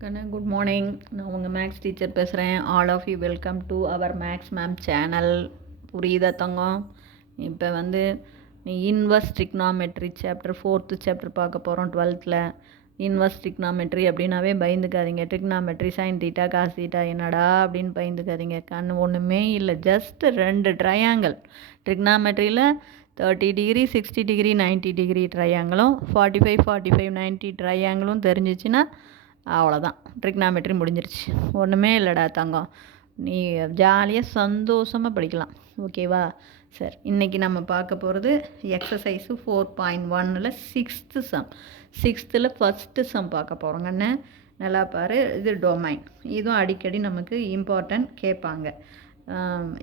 கண்ணா good morning. நான் உங்கள் maths teacher பேசுகிறேன். All of you welcome to our maths ma'am channel. புரியுதா தங்கம்? இப்போ inverse trigonometry chapter 4th chapter பார்க்க போகிறோம் 12th. இன்வர்ஸ் ட்ரிக்னாமெட்ரி அப்படின்னாவே பயந்துக்காதீங்க. Trigonometry sine theta cos theta என்னடா அப்படின்னு பயந்துக்காதீங்க. கண் ஒன்றுமே இல்லை, ஜஸ்ட் 2 ட்ரையாங்கிள். ட்ரிக்னாமெட்ரியில் 30 டிகிரி 60 டிகிரி 90 டிகிரி ட்ரையாங்கிளும் 45 45 90 ட்ரையாங்கிளும் தெரிஞ்சிச்சுன்னா அவ்வளோதான், ட்ரிக்னாமெட்ரி முடிஞ்சிருச்சு. ஒன்றுமே இல்லைடா தங்கம், நீ ஜாலியாக சந்தோஷமாக படிக்கலாம். ஓகேவா? சரி, இன்றைக்கி நம்ம பார்க்க போகிறது எக்ஸசைஸு 4.1ல் 6th sum. 6th first sum பார்க்க போகிறோங்கன்னு நல்லா பாரு. இது டொமைன். இதுவும் அடிக்கடி நமக்கு இம்பார்ட்டன்ட் கேட்பாங்க.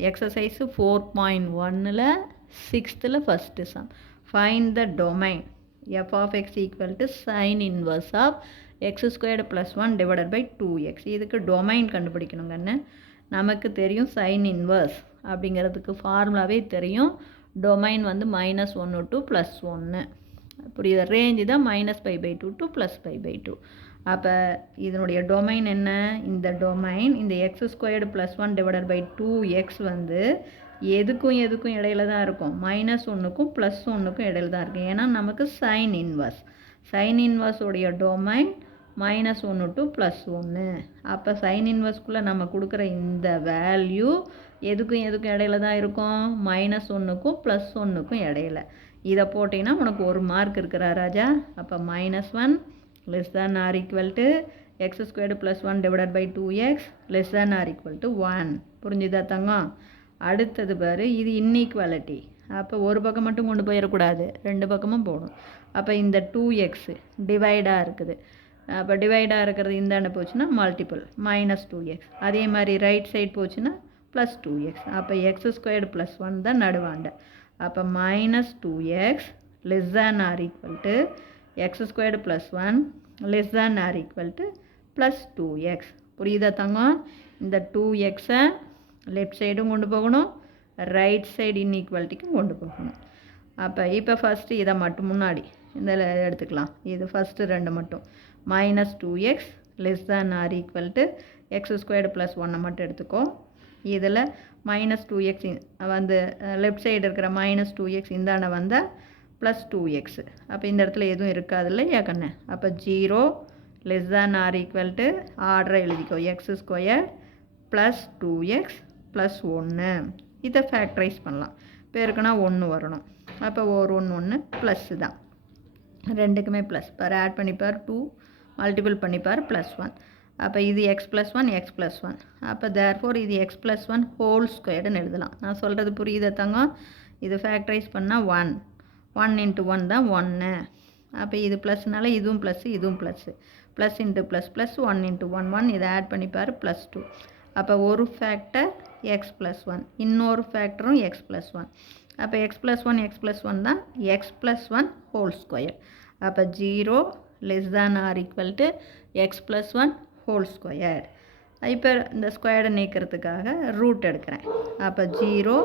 எக்ஸசைஸு 4.1ல் 6th first sum. Find the domain f of x equal to sin inverse of x squared plus 1 divided by 2x. இதுக்கு டொமைன் கண்டுபிடிக்கணுங்கன்னு நமக்கு தெரியும். சைன் இன்வர்ஸ் அப்படிங்கிறதுக்கு ஃபார்முலாவே தெரியும். Domain -1 to +1. புரியுது? ரேஞ்சு தான் -π/2 to +π/2. அப்போ இதனுடைய டொமைன் என்ன? இந்த டொமைன் இந்த x squared plus 1 divided by 2x எதுக்கும் இடையில தான் இருக்கும். -1க்கும் +1க்கும் இடையில தான் இருக்கும். ஏன்னா நமக்கு சைன் இன்வர்ஸ். சைன் இன்வர்ஸோடைய டொமைன் -1 to +1. அப்போ சைன் இன்வர்ஸ்குள்ளே நம்ம கொடுக்குற இந்த வேல்யூ எதுக்கும் இடையில தான் இருக்கும். -1க்கும் +1க்கும் இடையில. இதை போட்டிங்கன்னா உனக்கு 1 மார்க் இருக்கிறா ராஜா. அப்போ -1 less than or equal to x squared plus 1 divided by 2x less than or equal to 1. புரிஞ்சுதா தங்கம்? அடுத்தது பாரு, இது இன்ஈக்வாலிட்டி. அப்போ ஒரு பக்கம் மட்டும் கொண்டு போயிடக்கூடாது, 2 பக்கமும் போகணும். அப்போ இந்த 2x டிவைடாக இருக்குது. அப்போ டிவைடாக இருக்கிறது இந்தாண்ட போச்சுன்னா மல்டிபிள் -2x. அதே மாதிரி ரைட் சைடு போச்சுன்னா +2x. அப்போ x squared plus 1 தான் நடுவாண்ட. அப்போ -2x less than or equal to x squared plus 1 less than or equal to +2x. புரியுதா தங்கம்? இந்த 2xஐ லெஃப்ட் சைடும் கொண்டு போகணும், ரைட் சைடு இன்ஈக்வாலிட்டிக்கும் கொண்டு போகணும். அப்போ இப்போ ஃபஸ்ட்டு இதை மட்டும் முன்னாடி இந்த எடுத்துக்கலாம். இது ஃபஸ்ட்டு 2 மட்டும். -2x less than or equal to x squared plus 1 மட்டும் எடுத்துக்கோ. இதில் -2x லெஃப்ட் சைடு இருக்கிற -2x இந்தாண்ட வந்தால் +2x. அப்போ இந்த இடத்துல எதுவும் இருக்காது இல்லையா கண்ணு? அப்போ 0 less than or equal to ஆர்டரை எழுதிக்கோ. x squared plus 2x plus 1. இதை ஃபேக்டரைஸ் பண்ணலாம். பேருக்குன்னா 1 வரணும். அப்போ ஒரு 1 ப்ளஸ்ஸு தான், ரெண்டுக்குமே ப்ளஸ். பார், ஆட் பண்ணிப்பார் 2, மல்டிபிள் பண்ணிப்பார் +1. அப்போ இது x + 1 x + 1. அப்போ தேர்ஃபோர் இது x + 1 ஹோல் ஸ்கொயர்டுன்னு எழுதலாம். நான் சொல்கிறது புரியுதா தங்கம்? இது ஃபேக்டரைஸ் பண்ணால் 1 × 1 தான் 1. அப்போ இது ப்ளஸ்னால இதுவும் ப்ளஸ்ஸு இதுவும் plus. Plus into plus plus 1 × 1 1. இதை ஆட் பண்ணிப்பார் +2. அப்போ ஒரு ஃபேக்டர் x + 1, இன்னொரு ஃபேக்டரும் x + 1. அப்போ x + 1 x + 1 தான் x + 1 ஹோல் ஸ்கொயர். அப்போ 0 less than or equal to x + 1 whole square. இப்போ இந்த ஸ்கொயரை நீக்கிறதுக்காக ரூட் எடுக்கிறேன். அப்போ 0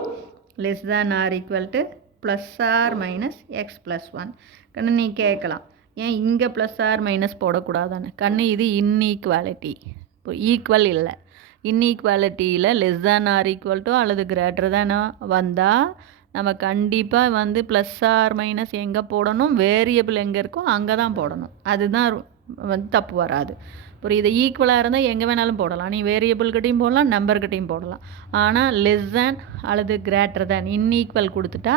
less than or equal to ± x + 1. கண்ணு நீ கேட்கலாம், ஏன் இங்கே ± போடக்கூடாதான்னு? கண்ணு இது இன்ஈக்வாலிட்டி, இப்போ ஈக்குவல் இல்லை. இன்ஈக்வாலிட்டியில் less than or equal to அல்லது கிரேட்டர் தேன் வந்தால் நம்ம கண்டிப்பாக ± எங்கே போடணும்? வேரியபிள் எங்கே இருக்கோ அங்கே தான் போடணும். அதுதான் தப்பு வராது. புரியுது? ஈக்குவலாக இருந்தால் எங்கே வேணாலும் போடலாம். நீ வேரியபிள்கிட்டையும் போடலாம், நம்பர்கிட்டையும் போடலாம். ஆனால் லெஸ் தேன் அல்லது கிரேட்டர் தேன் இன்ஈக்குவல் கொடுத்துட்டா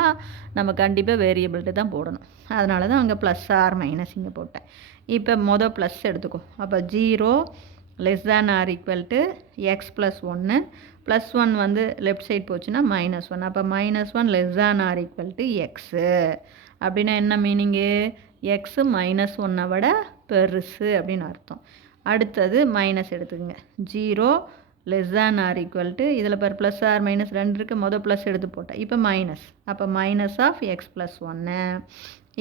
நம்ம கண்டிப்பாக வேரியபிள்கிட்ட தான் போடணும். அதனால தான் அங்கே ± இங்கே போட்டேன். இப்போ ப்ளஸ் எடுத்துக்கோ. அப்போ 0 less than or equal to x + 1. +1 left side போச்சுன்னா -1. அப்போ -1 less than or equal to x. அப்படின்னா என்ன மீனிங்கு? x -1 விட பெருசு அப்படின்னு அர்த்தம். அடுத்தது மைனஸ் எடுத்துக்கோங்க. 0 less than or equal to, இதில் பார் +± 2 இருக்குது, ப்ளஸ் எடுத்து போட்டேன். இப்போ மைனஸ். அப்போ -(x + 1).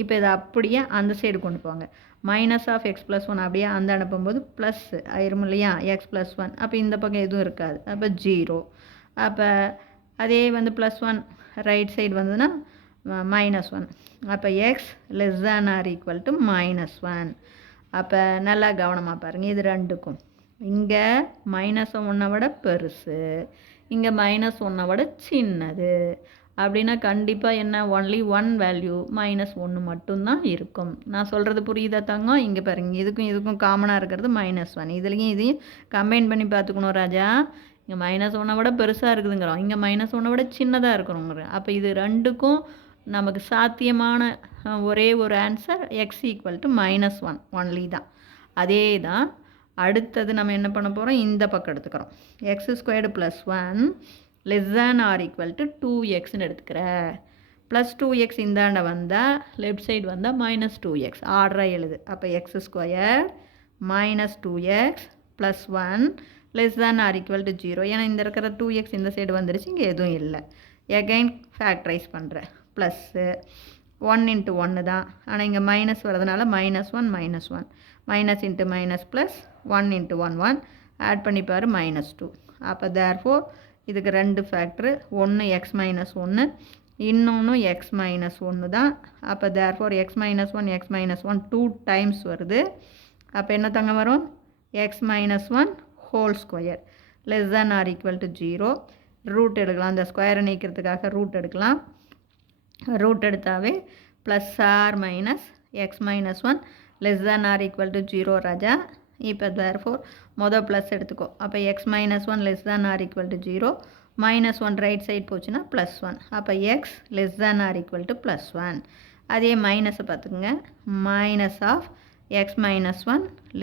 இப்போ இதை அப்படியே அந்த சைடு கொண்டு போங்க. -(x + 1) அப்படியே அந்த அனுப்பும்போது ப்ளஸ் ஆயிரும் இல்லையா? x + 1. அப்போ இந்த பக்கம் எதுவும் இருக்காது. அப்போ 0. அப்போ அதே +1 ரைட் சைடு வந்ததுன்னா -1. அப்போ x less than or equal to -1. அப்போ நல்லா கவனமாக பாருங்கள், இது ரெண்டுக்கும் இங்கே -1 விட பெருசு, இங்கே -1 விட சின்னது. அப்படின்னா கண்டிப்பாக என்ன, ஒன்லி ஒன் வேல்யூ -1 மட்டும்தான் இருக்கும். நான் சொல்கிறது புரியுதா தங்கம்? இங்கே பாருங்க, இதுக்கும் இதுக்கும் காமனாக இருக்கிறது -1. இதுலேயும் இதையும் கம்பைன் பண்ணி பார்த்துக்கணும் ராஜா. இங்கே -1 விட பெருசாக இருக்குதுங்கிறோம், இங்கே -1 விட சின்னதாக இருக்கிறோங்கிற. அப்போ இது ரெண்டுக்கும் நமக்கு சாத்தியமான ஒரே ஒரு ஆன்சர் x = -1 ஒன்லி தான். அதே தான் அடுத்தது நம்ம என்ன பண்ண போகிறோம், இந்த பக்கம் எடுத்துக்கிறோம். x² + 1 < ≤ 2xன்னு எடுத்துக்கிற. +2x இந்தாண்ட வந்தால் லெஃப்ட் சைடு வந்தால் -2x ஆர்டராக எழுது. அப்போ x² - 2x + 1 < ≤ 0. ஏன்னா இந்த இருக்கிற 2x இந்த சைடு வந்துடுச்சு, இங்கே எதுவும் இல்லை. எகைன் ஃபேக்டரைஸ் பண்ணுறேன். ப்ளஸ்ஸு 1 × 1 தான், ஆனால் இங்கே மைனஸ் வரதுனால -1 -1 minus into minus plus 1 × 1 1 add பண்ணிப்பார் -2. அப்போ தேர்ஃபோர் இதுக்கு 2 ஃபேக்டரு, ஒன்று x - 1 இன்னொன்று x - 1 தான். அப்போ தேர்ஃபோர் x - 1 x - 1 2 டைம்ஸ் வருது. அப்போ என்ன தங்க வரும், x - 1 ஹோல் ஸ்கொயர் < ≤ 0. ரூட் எடுக்கலாம், அந்த ஸ்கொயரை நீக்கிறதுக்காக ரூட் எடுக்கலாம். ரூட் எடுத்தாவே +r - x - 1 < ≤ 0 ராஜா. இப்போ தேர்ஃபோர் மொதல் ப்ளஸ் எடுத்துக்கோ. அப்போ x - 1 < ≤ 0, -1 ரைட் சைட் போச்சுன்னா +1. அப்போ x < ≤ +1. அதே மைனஸை பார்த்துக்குங்க, -x - 1 <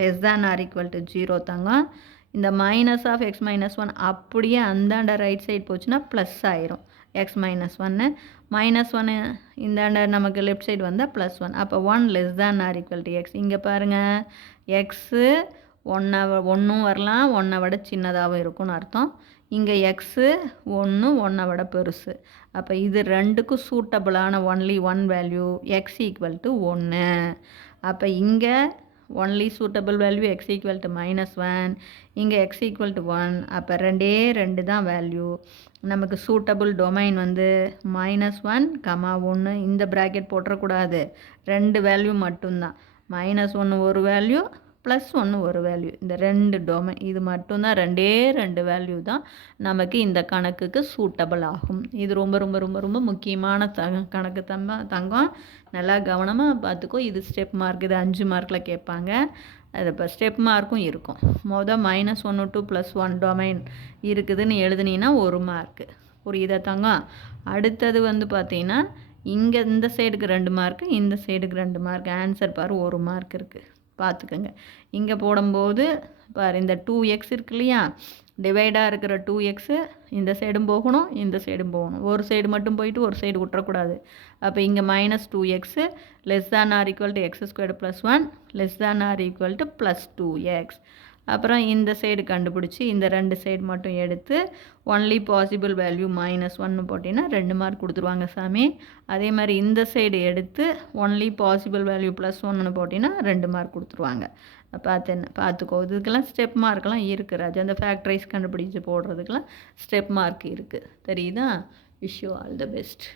≤ 0 தங்கம். இந்த -x - 1 அப்படியே அந்தாண்ட ரைட் சைட் போச்சுன்னா ப்ளஸ் ஆயிரும். x - 1 -1 இந்தாண்ட நமக்கு லெஃப்ட் சைடு வந்தால் +1. அப்போ 1 < x. இங்கே பாருங்கள், எக்ஸு 1 வரலாம், 1 விட சின்னதாகவும் இருக்கும்னு அர்த்தம். இங்கே எக்ஸு 1 விட பெருசு. அப்போ இது ரெண்டுக்கும் சூட்டபிளான ஒன்லி ஒன் வேல்யூ x = 1. அப்போ இங்கே ஒன்லி சூட்டபிள் வேல்யூ x = -1, இங்கே x = 1. அப்போ 2 தான் வேல்யூ. நமக்கு சூட்டபிள் டொமைன் வந்து -1, 1. இந்த ப்ராக்கெட் போட்டுறக்கூடாது, 2 வேல்யூ மட்டும்தான். -1 ஒரு வேல்யூ, +1 ஒரு வேல்யூ. இந்த 2 டொமைன் இது மட்டும்தான், 2 வேல்யூ தான் நமக்கு இந்த கணக்குக்கு சூட்டபிள் ஆகும். இது ரொம்ப ரொம்ப ரொம்ப ரொம்ப முக்கியமான கணக்கு தங்கம். நல்லா கவனமாக பார்த்துக்கோ. இது ஸ்டெப் மார்க், இது 5 மார்க்கில் கேட்பாங்க. அது இப்போ ஸ்டெப் மார்க்கும் இருக்கும். -1 to +1 டொமைன் இருக்குதுன்னு எழுதுனீங்கன்னா 1 மார்க்கு. புரியுதா தங்கம்? அடுத்தது வந்து பார்த்தீங்கன்னா, இங்கே இந்த சைடுக்கு 2 மார்க்கு, இந்த சைடுக்கு 2 மார்க். ஆன்சர் பாரு 1 மார்க் இருக்குது, பார்த்துக்கோங்க. இங்கே போடும்போது பாரு, இந்த 2x இருக்கு இல்லையா, டிவைடாக இருக்கிற 2x இந்த சைடும் போகணும், இந்த சைடும் போகணும். ஒரு சைடு மட்டும் போயிட்டு ஒரு சைடு விட்டுறக்கூடாது. அப்போ இங்கே -2x < ≤ x² + 1 < ≤ +2x. அப்புறம் இந்த சைடு கண்டுபிடிச்சி இந்த 2 சைடு மட்டும் எடுத்து ஒன்லி பாசிபிள் வேல்யூ -1 போட்டிங்கன்னா 2 மார்க் கொடுத்துருவாங்க சாமி. அதே மாதிரி இந்த சைடு எடுத்து ஒன்லி பாசிபிள் வேல்யூ +1 போட்டிங்கன்னா 2 மார்க் கொடுத்துருவாங்க. பார்த்துக்கோ. இதுக்கெல்லாம் ஸ்டெப் மார்க்கெலாம் இருக்குது ராஜா. அந்த ஃபேக்டரைஸ் கண்டுபிடிச்சி போடுறதுக்கெல்லாம் ஸ்டெப் மார்க் இருக்குது, தெரியுதா? Wish you all the best.